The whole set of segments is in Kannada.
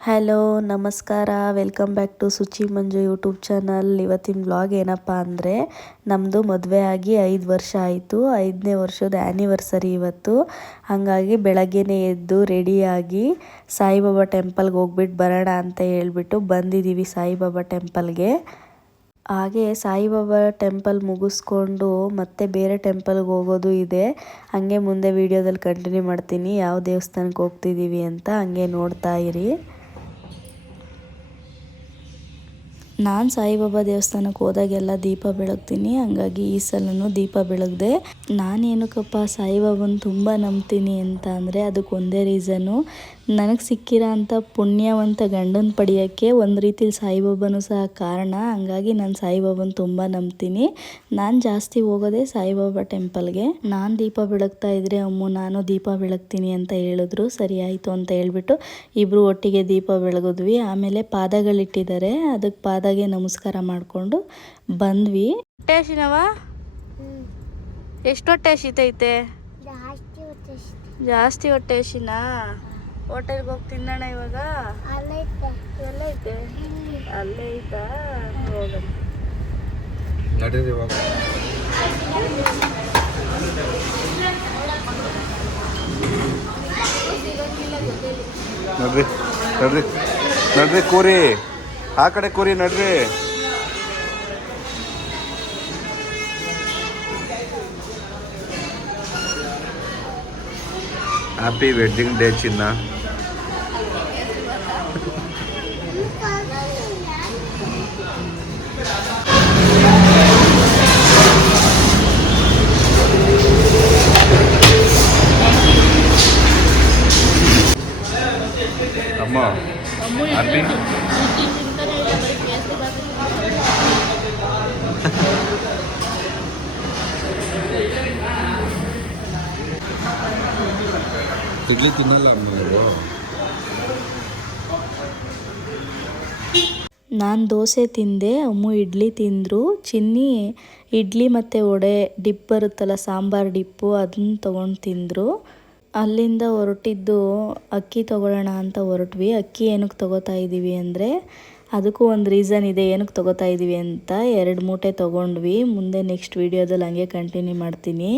ಹಲೋ, ನಮಸ್ಕಾರ. Welcome back to Suchi Manju YouTube channel. ಇವತ್ತಿನ ವ್ಲಾಗ್ ಏನಪ್ಪ ಅಂದರೆ ನಮ್ಮದು ಮದುವೆ ಆಗಿ ಐದು ವರ್ಷ ಆಯಿತು. ಐದನೇ ವರ್ಷದ ಆ್ಯನಿವರ್ಸರಿ ಇವತ್ತು. ಹಾಗಾಗಿ ಬೆಳಗ್ಗೆನೇ ಎದ್ದು ರೆಡಿಯಾಗಿ ಸಾಯಿಬಾಬಾ ಟೆಂಪಲ್ಗೆ ಹೋಗ್ಬಿಟ್ಟು ಬರೋಣ ಅಂತ ಹೇಳ್ಬಿಟ್ಟು ಬಂದಿದ್ದೀವಿ ಸಾಯಿಬಾಬಾ ಟೆಂಪಲ್ಗೆ ಹಾಗೆ ಸಾಯಿಬಾಬಾ ಟೆಂಪಲ್ ಮುಗಿಸ್ಕೊಂಡು ಮತ್ತೆ ಬೇರೆ ಟೆಂಪಲ್ಗೆ ಹೋಗೋದು ಇದೆ. ಹಾಗೆ ಮುಂದೆ ವೀಡಿಯೋದಲ್ಲಿ ಕಂಟಿನ್ಯೂ ಮಾಡ್ತೀನಿ. ಯಾವ ದೇವಸ್ಥಾನಕ್ಕೆ ಹೋಗ್ತಿದ್ದೀವಿ ಅಂತ ಹಂಗೆ ನೋಡ್ತಾ ಇರಿ. ನಾನು ಸಾಯಿಬಾಬಾ ದೇವಸ್ಥಾನಕ್ಕೆ ಹೋದಾಗೆಲ್ಲ ದೀಪ ಬೆಳಗ್ತೀನಿ, ಹಂಗಾಗಿ ಈ ಸಲನೂ ದೀಪ ಬೆಳಗ್ದೆ. ನಾನೇನಕ್ಕಪ್ಪ, ಸಾಯಿಬಾಬನ ತುಂಬ ನಂಬ್ತೀನಿ ಅಂತ ಅಂದರೆ ಅದಕ್ಕೆ ಒಂದೇ ರೀಸನ್ನು ನನಗೆ ಸಿಕ್ಕಿರೋ ಅಂಥ ಪುಣ್ಯವಂತ ಗಂಡನ ಪಡೆಯೋಕ್ಕೆ ಒಂದು ರೀತಿಲಿ ಸಾಯಿಬಾಬಾನೂ ಸಹ ಕಾರಣ. ಹಂಗಾಗಿ ನಾನು ಸಾಯಿಬಾಬನ ತುಂಬ ನಂಬ್ತೀನಿ. ನಾನು ಜಾಸ್ತಿ ಹೋಗೋದೇ ಸಾಯಿಬಾಬಾ ಟೆಂಪಲ್ಗೆ. ನಾನು ದೀಪ ಬೆಳಗ್ತಾ ಇದ್ರೆ ಅಮ್ಮು ನಾನು ದೀಪ ಬೆಳಗ್ತೀನಿ ಅಂತ ಹೇಳಿದ್ರು. ಸರಿ ಆಯಿತು ಅಂತ ಹೇಳ್ಬಿಟ್ಟು ಇಬ್ಬರು ಒಟ್ಟಿಗೆ ದೀಪ ಬೆಳಗಿದ್ವಿ. ಆಮೇಲೆ ಪಾದಗಳಿಟ್ಟಿದ್ದಾರೆ. ಅದಕ್ಕೆ ಪಾದಗೆ ನಮಸ್ಕಾರ ಮಾಡಿಕೊಂಡು ಬಂದ್ವಿ. ಟೇಶಿನವ ಎಷ್ಟು ಹೊಟ್ಟೆ ಹಸಿತೈತೆ. ಜಾಸ್ತಿ ಹೊಟ್ಟೆ ಹಸಿನಾ? ಹೋಟೆಲ್ಗೆ ಹೋಗಿ ತಿನ್ನೋಣ ಇವಾಗ? ಅಲ್ಲೈತೆ. ಎಲ್ಲೈತೆ ಅಲ್ಲೇ ಐತಾ ಹೋಗಮ್ಮ ನಡೀರಿ ಇವಾಗ. ನಡ್ರಿ ನಡ್ರಿ ನಡ್ರಿ ಕೂರಿ. ಆ ಕಡೆ ಕೂರಿ ನಡ್ರಿ. ಹ್ಯಾಪಿ ವೆಡ್ಡಿಂಗ್ ಡೇ ಚಿನ್ನ. ಹ್ಯಾಪಿ ಇಡ್ಲಿ ತಿನ್ನಲ್ಲ ಅಮ್ಮ ಇವರು. ನಾನು ದೋಸೆ ತಿಂದೆ ಅಮ್ಮು ಇಡ್ಲಿ ತಿಂದರು. ಚಿನ್ನಿ ಇಡ್ಲಿ ಮತ್ತು ವಡೆ ಡಿಪ್ ಬರುತ್ತಲ್ಲ ಸಾಂಬಾರು ಡಿಪ್ಪು ಅದನ್ನ ತೊಗೊಂಡು ತಿಂದರು. ಅಲ್ಲಿಂದ ಹೊರಟಿದ್ದು, ಅಕ್ಕಿ ತೊಗೊಳ್ಳೋಣ ಅಂತ ಹೊರಟ್ವಿ. ಅಕ್ಕಿ ಏನಕ್ಕೆ ತೊಗೋತಾ ಇದ್ದೀವಿ ಅಂದರೆ, ಅದಕ್ಕೂ ಒಂದು ರೀಸನ್ ಇದೆ. ಏನಕ್ಕೆ ತೊಗೋತಾ ಇದ್ದೀವಿ ಅಂತ ಎರಡು ಮೂಟೆ ತೊಗೊಂಡ್ವಿ. ಮುಂದೆ ನೆಕ್ಸ್ಟ್ ವೀಡಿಯೋದಲ್ಲಿ ಹಂಗೆ ಕಂಟಿನ್ಯೂ ಮಾಡ್ತೀನಿ.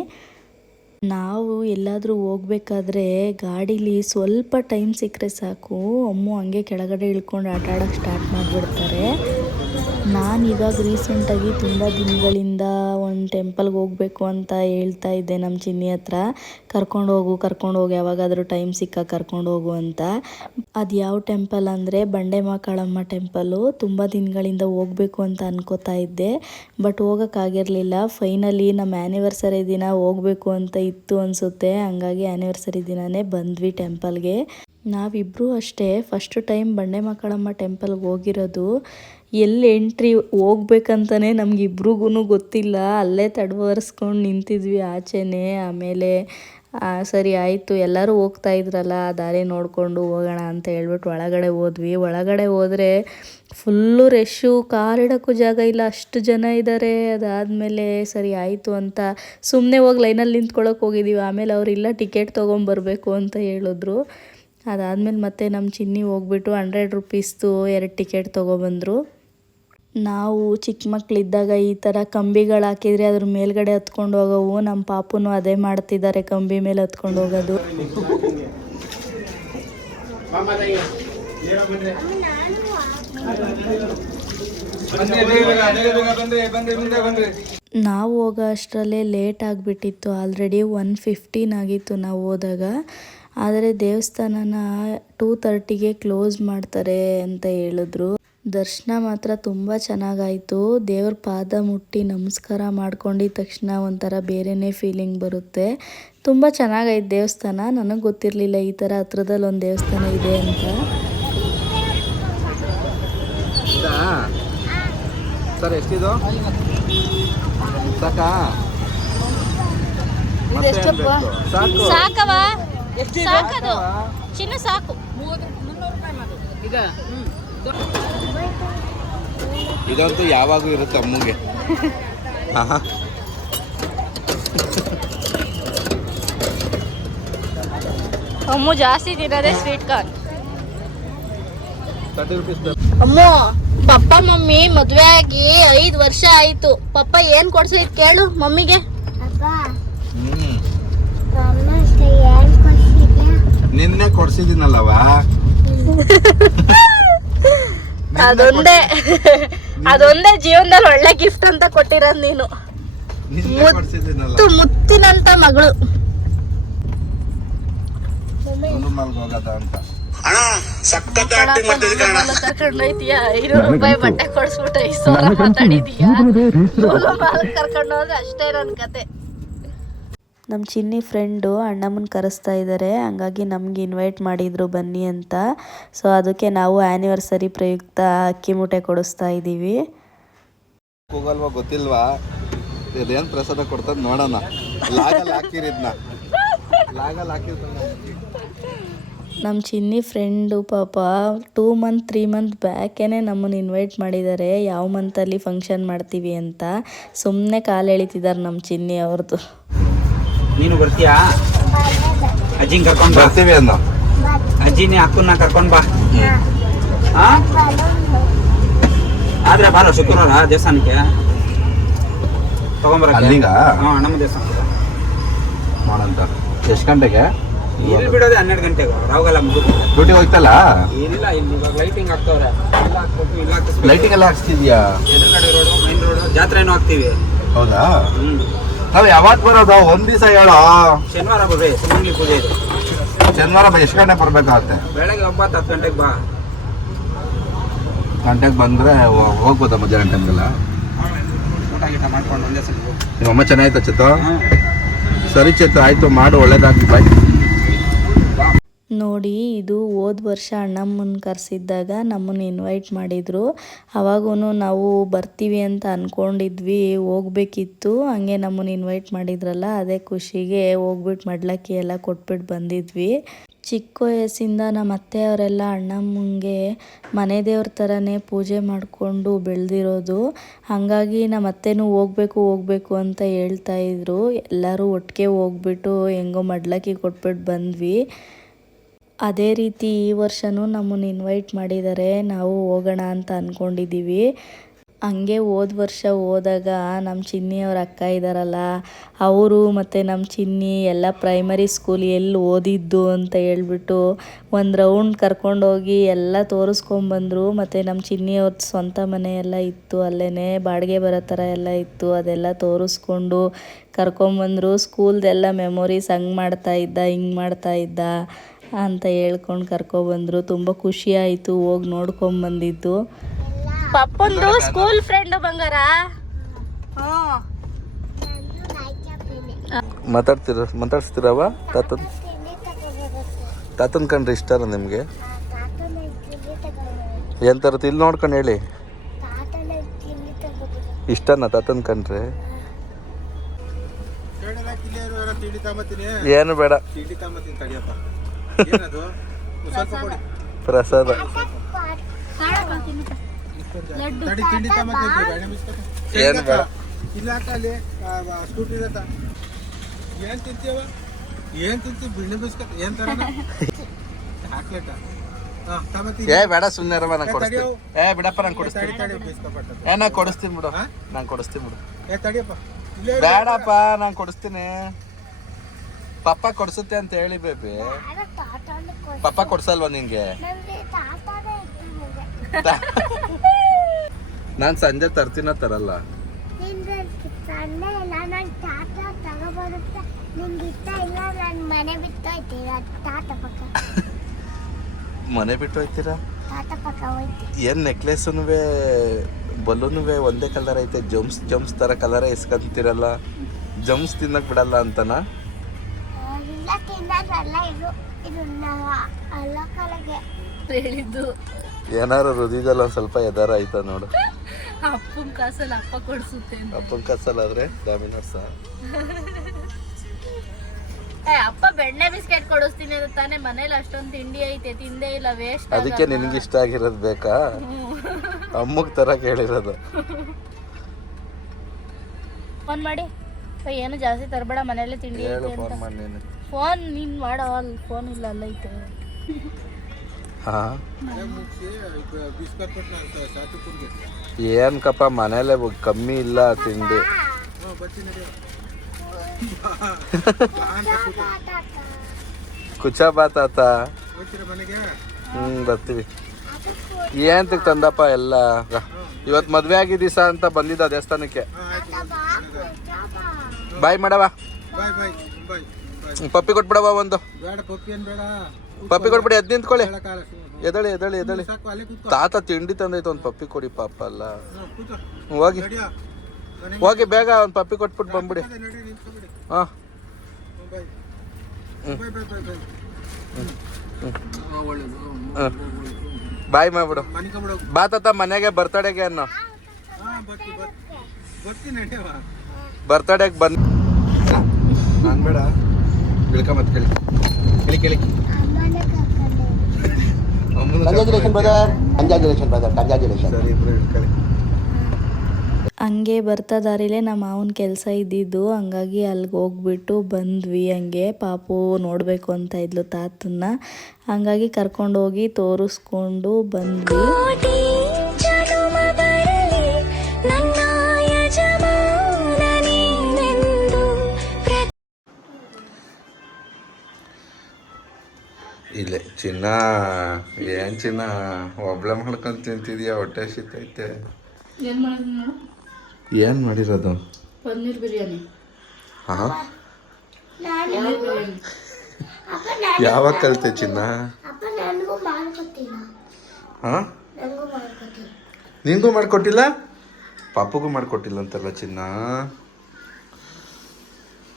ನಾವು ಎಲ್ಲಾದರೂ ಹೋಗ್ಬೇಕಾದ್ರೆ ಗಾಡೀಲಿ ಸ್ವಲ್ಪ ಟೈಮ್ ಸಿಕ್ಕರೆ ಸಾಕು. ಅಮ್ಮು ಹಂಗೆ ಕೆಳಗಡೆ ಇಳ್ಕೊಂಡು ಆಟ ಆಡೋಕ್ಕೆ ಸ್ಟಾರ್ಟ್ ಮಾಡಿಬಿಡ್ತಾರೆ. ನಾನು ಇವಾಗ ರೀಸೆಂಟಾಗಿ ತುಂಬ ದಿನಗಳಿಂದ ಒಂದು ಟೆಂಪಲ್ಗೆ ಹೋಗಬೇಕು ಅಂತ ಹೇಳ್ತಾ ಇದ್ದೆ ನಮ್ಮ ಚಿನ್ನಿ ಹತ್ರ. ಕರ್ಕೊಂಡು ಹೋಗು, ಕರ್ಕೊಂಡು ಯಾವಾಗಾದರೂ ಟೈಮ್ ಸಿಕ್ಕ ಕರ್ಕೊಂಡು ಹೋಗು ಅಂತ. ಅದು ಯಾವ ಟೆಂಪಲ್ ಅಂದರೆ ಬಂಡೆ ಮಾಕಾಳಮ್ಮ ಟೆಂಪಲು ತುಂಬ ದಿನಗಳಿಂದ ಹೋಗಬೇಕು ಅಂತ ಅನ್ಕೋತಾ ಇದ್ದೆ. ಬಟ್ ಹೋಗೋಕ್ಕಾಗಿರಲಿಲ್ಲ ಫೈನಲಿ ನಮ್ಮ ಆ್ಯನಿವರ್ಸರಿ ದಿನ ಹೋಗಬೇಕು ಅಂತ ಇತ್ತು ಅನಿಸುತ್ತೆ. ಹಂಗಾಗಿ ಆ್ಯನಿವರ್ಸರಿ ದಿನವೇ ಬಂದ್ವಿ ಟೆಂಪಲ್ಗೆ ನಾವಿಬ್ಬರೂ ಅಷ್ಟೇ. ಫಸ್ಟ್ ಟೈಮ್ ಬಂಡೆ ಮಕ್ಕಳಮ್ಮ ಟೆಂಪಲ್ಗೆ ಹೋಗಿರೋದು. ಎಲ್ಲಿ ಎಂಟ್ರಿ ಹೋಗ್ಬೇಕಂತಲೇ ನಮಗಿಬ್ರಿಗೂ ಗೊತ್ತಿಲ್ಲ. ಅಲ್ಲೇ ತಡವರ್ಸ್ಕೊಂಡು ನಿಂತಿದ್ವಿ ಆಚೆನೇ. ಆಮೇಲೆ ಸರಿ ಆಯಿತು. ಎಲ್ಲರೂ ಹೋಗ್ತಾ ಇದ್ರಲ್ಲ ಆ ದಾರಿ ನೋಡಿಕೊಂಡು ಹೋಗೋಣ ಅಂತ ಹೇಳ್ಬಿಟ್ಟು ಒಳಗಡೆ ಹೋದ್ವಿ. ಒಳಗಡೆ ಹೋದರೆ ಫುಲ್ಲು ರೆಶ್ಶು. ಇಡೋಕ್ಕೂ ಜಾಗ ಇಲ್ಲ. ಅಷ್ಟು ಜನ ಇದ್ದಾರೆ ಅದಾದಮೇಲೆ, ಸರಿ ಆಯಿತು ಅಂತ ಸುಮ್ಮನೆ ಹೋಗಿ ಲೈನಲ್ಲಿ ನಿಂತ್ಕೊಳ್ಳೋಕೆ ಹೋಗಿದ್ದೀವಿ ಆಮೇಲೆ ಅವ್ರು ಇಲ್ಲ ಟಿಕೆಟ್ ತೊಗೊಂಬರ್ಬೇಕು ಅಂತ ಹೇಳಿದ್ರು. ಅದಾದಮೇಲೆ ಮತ್ತೆ ನಮ್ಮ ಚಿನ್ನಿ ಹೋಗ್ಬಿಟ್ಟು ಹಂಡ್ರೆಡ್ ರುಪೀಸ್ದು ಎರಡು ಟಿಕೆಟ್ ತೊಗೊಬಂದರು. ನಾವು ಚಿಕ್ಕ ಮಕ್ಕಳಿದ್ದಾಗ ಈ ಥರ ಕಂಬಿಗಳು ಹಾಕಿದರೆ ಅದ್ರ ಮೇಲ್ಗಡೆ ಹತ್ಕೊಂಡು ಹೋಗೋವು. ನಮ್ಮ ಪಾಪುನು ಅದೇ ಮಾಡ್ತಿದ್ದಾರೆ, ಕಂಬಿ ಮೇಲೆ ಹತ್ಕೊಂಡು ಹೋಗೋದು. ನಾವು ಹೋಗೋ ಅಷ್ಟರಲ್ಲೇ ಲೇಟ್ ಆಗಿಬಿಟ್ಟಿತ್ತು. ಆಲ್ರೆಡಿ ಒನ್ ಫಿಫ್ಟೀನ್ ಆಗಿತ್ತು ನಾವು ಹೋದಾಗ. ಆದರೆ ದೇವಸ್ಥಾನನ ಟೂ ತರ್ಟಿಗೆ ಕ್ಲೋಸ್ ಮಾಡ್ತಾರೆ ಅಂತ ಹೇಳಿದ್ರು. ದರ್ಶನ ಮಾತ್ರ ತುಂಬ ಚೆನ್ನಾಗಾಯಿತು. ದೇವ್ರ ಪಾದ ಮುಟ್ಟಿ ನಮಸ್ಕಾರ ಮಾಡ್ಕೊಂಡಿದ ತಕ್ಷಣ ಒಂಥರ ಬೇರೆನೇ ಫೀಲಿಂಗ್ ಬರುತ್ತೆ. ತುಂಬ ಚೆನ್ನಾಗಾಯ್ತು ದೇವಸ್ಥಾನ. ನನಗೆ ಗೊತ್ತಿರಲಿಲ್ಲ ಈ ಥರ ಹತ್ರದಲ್ಲಿ ಒಂದು ದೇವಸ್ಥಾನ ಇದೆ ಅಂತ. ಸರ್ ಎಷ್ಟಿದು? ಸಾಕು? ಚಿನ್ನ ಸಾಕು. ಇದಂತೂ ಯಾವಾಗೂ ಇರುತ್ತೆ ಅಮ್ಮಗೆ. ಅಮ್ಮು ಜಾಸ್ತಿ ತಿನ್ನೋದೇ ಸ್ವೀಟ್ ಕಾರ್ನ್ ಅಮ್ಮ ಪಪ್ಪ ಮಮ್ಮಿ ಮದ್ವೆ ಆಗಿ ಐದು ವರ್ಷ ಆಯ್ತು. ಪಪ್ಪ ಏನ್ ಕೊಡ್ಸ ಕೇಳು ಮಮ್ಮಿಗೆ. ನಿನ್ನೆ ಕೊಡ್ಸಿದ್ದೀನಲ್ಲವ? ಅದೊಂದೇ. ಅದೊಂದೇ ಜೀವನದಲ್ಲಿ ಒಳ್ಳೆ ಗಿಫ್ಟ್ ಅಂತ ಕೊಟ್ಟಿರೋದ್ ನೀನು. ಮುತ್ತು ಮುತ್ತಿನಂತ ಮಗಳು. ಬಟ್ಟೆ ಕೊಡ್ಸ್ಬಿಟ್ಟು ಐದು ಸಾವಿರ ಮಾತಾಡಿದೀಯ? ಕರ್ಕೊಂಡು ಹೋದ್ರೆ ಅಷ್ಟೇ ನನ್ ಕತೆ. ನಮ್ಮ ಚಿನ್ನಿ ಫ್ರೆಂಡು ಅಣ್ಣಮ್ಮನ ಕರೆಸ್ತಾ ಇದ್ದಾರೆ ಹಂಗಾಗಿ ನಮ್ಗೆ ಇನ್ವೈಟ್ ಮಾಡಿದರು ಬನ್ನಿ ಅಂತ. ಸೊ ಅದಕ್ಕೆ ನಾವು ಆ್ಯನಿವರ್ಸರಿ ಪ್ರಯುಕ್ತ ಅಕ್ಕಿ ಮೂಟೆ ಕೊಡಿಸ್ತಾ ಇದ್ದೀವಿ ಹೋಗಲ್ವಾ ಗೊತ್ತಿಲ್ವಾ? ಇದೇನು ಪ್ರಸಾದ ಕೊಡ್ತದ ನೋಡೋಣ. ಲಾಗಲ್ ಹಾಕಿರಿದ್ನ ಲಾಗಲ್ ನಮ್ಮ ಚಿನ್ನಿ ಫ್ರೆಂಡು ಪಾಪ ಟೂ ಮಂತ್ ತ್ರೀ ಮಂತ್ ಬ್ಯಾಕೇನೆ ನಮ್ಮನ್ನು ಇನ್ವೈಟ್ ಮಾಡಿದ್ದಾರೆ ಯಾವ ಮಂತಲ್ಲಿ ಫಂಕ್ಷನ್ ಮಾಡ್ತೀವಿ ಅಂತ. ಸುಮ್ಮನೆ ಕಾಲು ಎಳಿತಿದ್ದಾರೆ ನಮ್ಮ ಚಿನ್ನಿ ಅವ್ರದ್ದು ನೀನು ಬರ್ತೀಯಾ? ಅಜ್ಜಿನ ಕರ್ಕೊಂಡ್ ಬರ್ತೀವಿ ಅಂದ ಅಜ್ಜಿನ ಅಕ್ಕನ್ನ ಕರ್ಕೊಂಡ್ ಬಾ. ಹಾ ಆದ್ರೆ ಬಾರ ಶುಕ್ರವಾರ ದೇವಸ್ಥಾನಕ್ಕೆ. ತಗೊಂಬರ ಅಲ್ಲಿಗ? ಹಾ ನಮ್ಮ ದೇವಸ್ಥಾನ ಮಾಡಂತ. ಎಷ್ಟು ಗಂಟೆಗೆ? ಇಲ್ಲಿ ಬಿಡೋದೆ ಹನ್ನೆರಡು ಗಂಟೆಗೆ? ರಾವಗಲ್ಲ ಮುಗಿದು ಡ್ಯೂಟಿ ಹೋಗ್ತಲ್ಲ ಇಲ್ಲ ಇಲ್ಲಿ ಇವಾಗ ಲೈಟಿಂಗ್ ಹಾಕ್ತವ್ರೆ. ಇಲ್ಲ ಹಾಕ್ಬೇಕು ಇಲ್ಲ ಹಾಕಿಸ್ಬೇಕು. ಲೈಟಿಂಗ್ ಎಲ್ಲ ಹಾಕ್ಸ್ತಿದ್ಯಾ? ಎದುರುಗಡೆ ರೋಡು ಮೈನ್ ರೋಡು ಜಾತ್ರೆನೂ ಹಾಕ್ತೀವಿ. ಹೌದಾ? ಹ್ಮ್. ನಾವ್ ಯಾವತ್ ಬರೋದು? ಒಂದ್ ದಿವಸ ಹೇಳೋ. ಶನಿವಾರ ಬರ್ರಿ ಸುಮ್ಮನೆ ಪೂಜೆ ಇದೆ. ಶನಿವಾರ ಎಷ್ಟು ಗಂಟೆ ಬರ್ಬೇಕಾಗತ್ತೆ? ಬೆಳಗ್ಗೆ ಒಂಬತ್ತು ಹತ್ತು ಗಂಟೆಗೆ ಬಾ. ಗಂಟೆಗೆ ಬಂದ್ರೆ ಹೋಗ್ಬೋದ ಮಧ್ಯಾಹ್ನ ಟೈಮ್ಗೆಲ್ಲ ಊಟ ಗೀಟ ಮಾಡ್ಕೊಂಡು ಒಂದೇ ಸಲ ನಿಮ್ಮ ನಿಮ್ಮಮ್ಮ ಚೆನ್ನಾಗಿತ್ತ ಚಿತ್ತ ಸರಿ ಚಿತ್ತ ಆಯ್ತು ಮಾಡು ಒಳ್ಳೇದಾಗ್ಲಿ ಬಾಯ್ ನೋಡಿ, ಇದು ಹೋದ ವರ್ಷ ಅಣ್ಣಮ್ಮನ ಕರೆಸಿದ್ದಾಗ ನಮ್ಮನ್ನು ಇನ್ವೈಟ್ ಮಾಡಿದರು. ಅವಾಗೂ ನಾವು ಬರ್ತೀವಿ ಅಂತ ಅಂದ್ಕೊಂಡಿದ್ವಿ ಹೋಗ್ಬೇಕಿತ್ತು. ಹಾಗೆ ನಮ್ಮನ್ನು ಇನ್ವೈಟ್ ಮಾಡಿದ್ರಲ್ಲ, ಅದೇ ಖುಷಿಗೆ ಹೋಗ್ಬಿಟ್ಟು ಮಡ್ಲಕ್ಕಿ ಎಲ್ಲ ಕೊಟ್ಬಿಟ್ಟು ಬಂದಿದ್ವಿ. ಚಿಕ್ಕ ವಯಸ್ಸಿಂದ ನಮ್ಮ ಅತ್ತೆಯವರೆಲ್ಲ ಅಣ್ಣಮ್ಮಂಗೆ ಮನೆ ದೇವ್ರ ಥರನೇ ಪೂಜೆ ಮಾಡಿಕೊಂಡು ಬೆಳೆದಿರೋದು. ಹಾಗಾಗಿ ನಮ್ಮ ಅತ್ತೆನೂ ಹೋಗ್ಬೇಕು ಹೋಗ್ಬೇಕು ಅಂತ ಹೇಳ್ತಾ ಇದ್ರು. ಎಲ್ಲರೂ ಒಟ್ಟಿಗೆ ಹೋಗ್ಬಿಟ್ಟು ಹೆಂಗೋ ಮಡ್ಲಕ್ಕಿ ಕೊಟ್ಬಿಟ್ಟು ಬಂದ್ವಿ. ಅದೇ ರೀತಿ ಈ ವರ್ಷವೂ ನಮ್ಮನ್ನು ಇನ್ವೈಟ್ ಮಾಡಿದ್ದಾರೆ. ನಾವು ಹೋಗೋಣ ಅಂತ ಅಂದ್ಕೊಂಡಿದ್ದೀವಿ ಹಂಗೆ ಹೋದ ವರ್ಷ ಹೋದಾಗ ನಮ್ಮ ಚಿನ್ನಿಯವ್ರ ಅಕ್ಕ ಇದ್ದಾರಲ್ಲ ಅವರು ಮತ್ತು ನಮ್ಮ ಚಿನ್ನಿ ಎಲ್ಲ ಪ್ರೈಮರಿ ಸ್ಕೂಲ್ ಎಲ್ಲಿ ಓದಿದ್ದು ಅಂತ ಹೇಳ್ಬಿಟ್ಟು ಒಂದು ರೌಂಡ್ ಕರ್ಕೊಂಡೋಗಿ ಎಲ್ಲ ತೋರಿಸ್ಕೊಂಬಂದರು. ಮತ್ತು ನಮ್ಮ ಚಿನ್ನಿಯವ್ರ ಸ್ವಂತ ಮನೆ ಎಲ್ಲ ಇತ್ತು ಅಲ್ಲೇ ಬಾಡಿಗೆ ಬರೋ ಥರ ಎಲ್ಲ ಇತ್ತು, ಅದೆಲ್ಲ ತೋರಿಸ್ಕೊಂಡು ಕರ್ಕೊಂಬಂದರು. ಸ್ಕೂಲ್ದೆಲ್ಲ ಮೆಮೊರೀಸ್ ಹಂಗೆ ಮಾಡ್ತಾ ಇದ್ದ, ಹಿಂಗೆ ಮಾಡ್ತಾ ಇದ್ದ. ಅಂತ ಹೇಳ್ಕೊಂಡು ಕರ್ಕೊಬಂದರು. ತುಂಬ ಖುಷಿ ಆಯಿತು ಹೋಗಿ ನೋಡ್ಕೊಂಬಂದಿದ್ದು ಪಪ್ಪಂದು ಸ್ಕೂಲ್ ಫ್ರೆಂಡ್ ಬಂಗಾರ? ಮಾತಾಡ್ತಿರ ಮಾತಾಡ್ಸ್ತೀರವ ತಾತನ್ ತಾತನ್ ಕಂಡ್ರೆ ಇಷ್ಟನ ನಿಮಗೆ? ತರತ್ ಇಲ್ಲಿ ನೋಡ್ಕೊಂಡು ಹೇಳಿ. ಇಷ್ಟನ ತಾತನ್ ಕಂಡ್ರೆ? ಏನು ಬೇಡ. ಪ್ರಸಾದ. ಏನು ಬೇಡ. ಇಲ್ಲ ಅಲ್ಲಿ ಸ್ಕೂಟಿ ಇರತ್ತ. ಏನ್ ತಿಂತೀವ ಏನ್ ತಿಂತಿ ಬಿಣ್ಣೆ ಬಿಸ್ಕತ್. ಏನ್ ತರ ಏ ಬೇಡ ಸುಮ್ಮನೆ ಇರವ ನಾನು ಕೊಡಿಸ್ತೀನಿ. ಏ ಬಿಡಪ್ಪ ನಾನು ಕೊಡಿಸ್ತೀನಿ. ತಡಿ ತಡಿ ಬಿಸ್ಕೊಪಟ್ಟ ಏ ನಾನು ಕೊಡಿಸ್ತೀನಿ ಬಿಡು. ನಾನು ಕೊಡಿಸ್ತೀನಿ ಬಿಡು. ಬೇಡಪ್ಪ ನಾನು ಕೊಡಿಸ್ತೀನಿ. ಪಪ್ಪ ಕೊಡ್ಸುತ್ತೆ ಅಂತ ಹೇಳಿ ಬೇಬಿ. ಪಪ್ಪ ಕೊಡ್ಸಲ್ವಾ ನಿಂಗೆ? ನಾನ್ ಸಂಜೆ ತರ್ತೀನ ತರಲ್ಲ. ಮನೆ ಬಿಟ್ಟು ಹೋಯ್ತೀರ? ಏನ್ ನೆಕ್ಲೆಸ್ನುವೆ ಬಲೂನುವೆ ಒಂದೇ ಕಲರ್ ಐತೆ? ಜಮ್ಸ್ ಜಮ್ಸ್ ತರ ಕಲರ್ ಇಸ್ಕೊಂತೀರಲ್ಲ? ಜಮ್ಸ್ ತಿನ್ನಕ್ ಬಿಡಲ್ಲ ಅಂತನಾ? ತಿನ್ನೋದಲ್ಲ ಇದು ಇದು ನಾ- ಅಲ್ಲ ಕಲಗೆ. ಹೇಳಿದ್ದು. ಏನಾರು ರುದಿದಲ್ಲ ಒಂದ್ ಸ್ವಲ್ಪ ಎದಾರ ಆಯ್ತಾ ನೋಡು. ಅಪ್ಪನ ಕಾಸಲ್ಲಿ ಅಪ್ಪ ಕೊಡ್ಸುತ್ತೆ ಅಪ್ಪನ ಕಸಲ್ಲಾದ್ರೆ ಡಾಮಿನೋರ್ಸ ಏ, ಅಪ್ಪ ಬೆಣ್ಣೆ ಬಿಸ್ಕೆಟ್ ಕೊಡಿಸ್ತೀನಿ ಅಂತ ತಾನೇ ಮನೇಲಿ ಅಷ್ಟೊಂದು ತಿಂಡಿ ಐತೆ ತಿಂದೇ ಇಲ್ಲ ವೇಸ್ಟ್ ಅದಕ್ಕೆ ನಿನಗೆ ಇಷ್ಟ ಆಗಿರೋದು ಬೇಕಾ? ಅಮ್ಮಗ್ ತರ ಕೇಳಿರೋದು. ಫೋನ್ ಮಾಡಿ ಅಯ್ಯೋ, ಏನು ಜಾಸ್ತಿ ತರಬೇಡ ಮನೇಲಿ ತಿಂಡಿ ಹೇಳು ಐತೆ ಫೋನ್ ಮಾಡಿ ನೀನು. ಫೋನ್ ನೀನ್ ಮಾಡೋ ಅಲ್ಲಿ ಫೋನ್ ಇಲ್ಲ ಅಲ್ಲ ಐತೆ ಏನ್ಕಪ್ಪ ಮನೇಲೆ ಕಮ್ಮಿ ಇಲ್ಲ ತಿಂಡಿ. ಹಾಂ ಬಾತ್ ಆತ. ಕುಚ ಬಾತಾತ ಹ್ಞೂ ಬರ್ತೀವಿ. ಏನ್ ತಂದಪ್ಪ ಎಲ್ಲ? ಇವತ್ತು ಮದುವೆ ಆಗಿ ದಿವಸ ಅಂತ ಬಂದಿದ್ದ ದೇವಸ್ಥಾನಕ್ಕೆ. ಬಾಯ್ ಮಾಡವಾ ಬಾಯ್ ಬಾಯ್ ಬಾಯ್ ಬಾಯ್ ಪಪ್ಪಿ ಕೊಟ್ಬಿಡವ ಒಂದು. ಬೇಡ ಪಪ್ಪಿ ಕೊಟ್ಬಿಡಿ ಎದ್ ನಿಂತ್ಕೊಳ್ಳಿ. ಎದಳಿ ಎದಳಿ ಎದಳಿ. ತಾತ ತಿಂಡಿ ತಂದೈತೆ ಒಂದು ಪಪ್ಪಿ ಕೊಡಿ ಪಾಪ ಅಲ್ಲ. ಹೋಗಿ. ಹೋಗಿ ಬೇಗ ಒಂದು ಪಪ್ಪಿ ಕೊಟ್ಬಿಟ್ಟು ಬಂದ್ಬಿಡಿ. ಹಾ. ಬಾಯ್ ಮಾಡ್ಬಿಡು. ಬಾ ತಾತ ಮನೆಗೆ ಬರ್ತಡೆಗೆ ಅನ್ನೋ. ಹಾಂ ಬರ್ತಿ ಬರ್ ಬರ್ತೀನಿ ನಡಿಯವ ಬರ್ತಡೆಗೆ ಬಂದ್ ನಾನು ಬೇಡ. ಕೇಳಿ. ಕೇಳಿ ಕೇಳಿ. ಅಮ್ಮನ ಕರ್ಕೊಂಡು congratulation brother congratulation brother congratulation ಸರಿ ಇಬ್ರು ಇಳ್ಕೊಳ್ಳಿ ಹಂಗೆ ಬರ್ತಾ ದಾರಿಲೇ ನಮ್ಮ ಮಾವನ ಕೆಲಸ ಇದ್ದಿದ್ದು ಹಂಗಾಗಿ ಅಲ್ಲಿಗೆ ಹೋಗ್ಬಿಟ್ಟು ಬಂದ್ವಿ ಹಂಗೆ. ಪಾಪು ನೋಡಬೇಕು ಅಂತ ಇದ್ಲು ತಾತನ್ನ. ಹಂಗಾಗಿ ಕರ್ಕೊಂಡೋಗಿ ತೋರಿಸ್ಕೊಂಡು ಬಂದ್ವಿ. ಇಲ್ಲೇ. ಚಿನ್ನ ಏನ್ ಚಿನ್ನ? ಒಬ್ಳೆ ಮಾಡ್ಕೊಂಡು ತಿಂತಿದ್ಯಾ ಹೊಟ್ಟೆ ಸಿತ್ತೈತೆ ಏನು ಏನ್ ಮಾಡಿರೋದು? ಪನ್ನೀರ್ ಬಿರಿಯಾನಿ. ಹಾ? ಯಾವಾಗ ಕಲಿತೆ ಚಿನ್ನ? ಅಪ್ಪ ನನಗೂ ಮಾಡಿಕೊಟ್ಟಿಲ್ಲ. ಹಾ? ನನಗೂ ಮಾಡ್ಕೊಟ್ಟಿಲ್ಲ. ನಿಂಗೂ ಮಾಡ್ಕೊಟ್ಟಿಲ್ಲ? ಪಾಪಗೂ ಮಾಡ್ಕೊಟ್ಟಿಲ್ಲ ಅಂತಲ್ಲ ಚಿನ್ನ?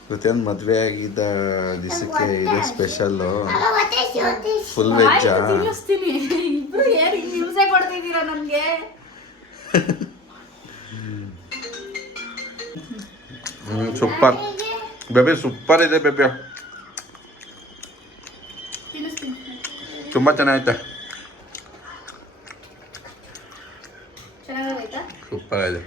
ಇವತ್ತೇನು ಮದುವೆ ಆಗಿದ್ದ ದಿವಸಕ್ಕೆ ಇದೆ ಸ್ಪೆಷಲ್ಲು ಫುಲ್ ವೆಜ್ಜಾ ತಿನ್ನಿಸ್ತೀನಿ. ಇಬ್ರು ಏನ್ ಹಿಂಗ್ ಹಿಂಸೆ ಕೊಡ್ತಿದ್ದೀರಾ ನನ್ಗೆ? ಹ್ಞೂ ಸೂಪರ್ ಬೇಬಿ ಸೂಪರ್ ಇದೆ ಬೇಬಿ. ತುಂಬ ಚೆನ್ನಾಗೈತೆ ಚೆನ್ನಾಗಾಯ್ತಾ ಸೂಪರ್ ಇದೆ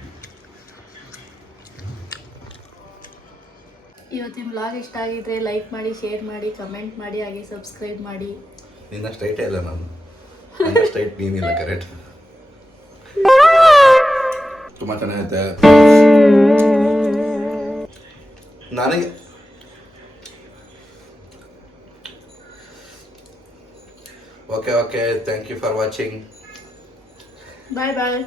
ಇವತ್ತಿನ ಬ್ಲಾಗ್ ಇಷ್ಟ ಆಗಿದ್ರೆ ಲೈಕ್ ಮಾಡಿ ಶೇರ್ ಮಾಡಿ ಕಮೆಂಟ್ ಮಾಡಿ ಹಾಗೆ ಸಬ್ಸ್ಕ್ರೈಬ್ ಮಾಡಿ. ನಿನ್ನ ಸ್ಟ್ರೈಟೇ ಇಲ್ಲ ನಾನು. ಸ್ಟ್ರೈಟ್ ನೀನಿಲ್ಲ ಕರೆಕ್ಟ್ ತುಂಬ ಚೆನ್ನಾಗೈತೆ. ನನಗೆ okay okay thank you for watching bye bye